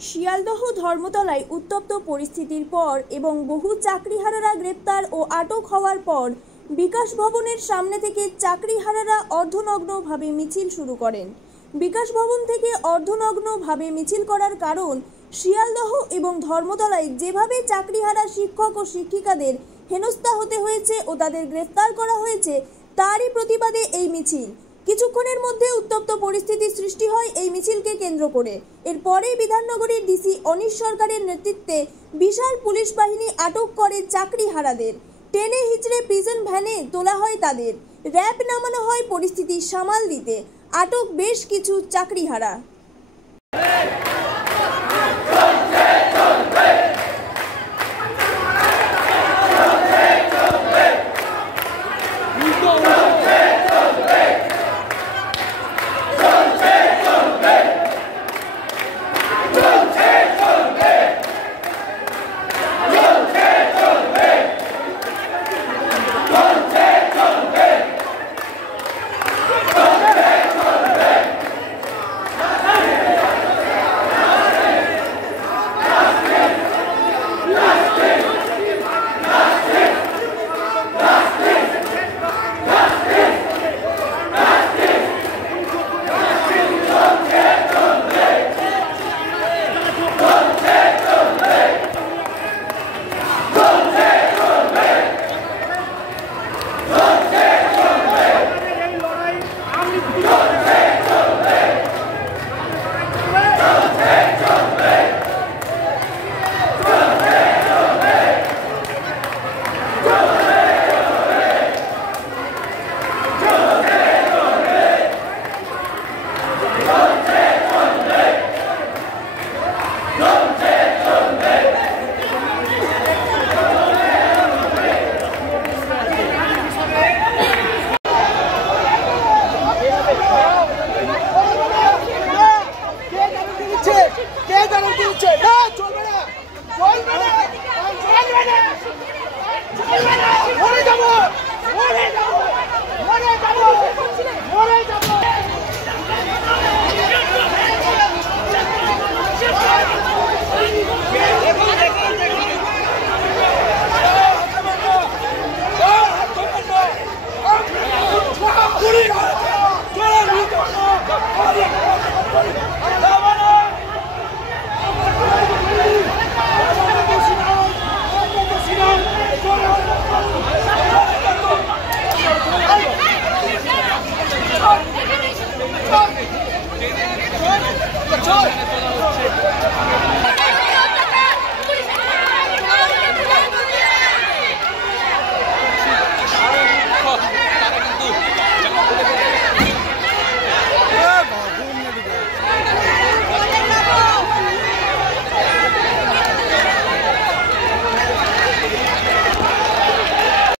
শিয়ালদহ ধর্মতলায় উত্তপ্ত পরিস্থিতির পর এবং বহু চাকরিহারারা গ্রেপ্তার ও আটক হওয়ার পর বিকাশ ভবনের সামনে থেকে চাকরিহারারা অর্ধনগ্নভাবে মিছিল শুরু করেন। বিকাশ ভবন থেকে অর্ধনগ্নভাবে মিছিল করার কারণ, শিয়ালদহ এবং ধর্মতলায় যেভাবে চাকরিহারা শিক্ষক ও শিক্ষিকাদের হেনস্থা হতে হয়েছে ও তাদের গ্রেফতার করা হয়েছে, তারই প্রতিবাদে এই মিছিল। কিছুক্ষণের মধ্যে উত্তপ্ত পরিস্থিতি সৃষ্টি হয় এই মিছিলকে কেন্দ্র করে। এরপরেই বিধাননগরের ডিসি অনিশ সরকারের নেতৃত্বে বিশাল পুলিশ বাহিনী আটক করে চাকরিহারাদের। টেনে হিচড়ে প্রিজন ভ্যানে তোলা হয় তাদের। র্যাব নামানো হয় পরিস্থিতি সামাল দিতে। আটক বেশ কিছু চাকরিহারা। মরে যাবো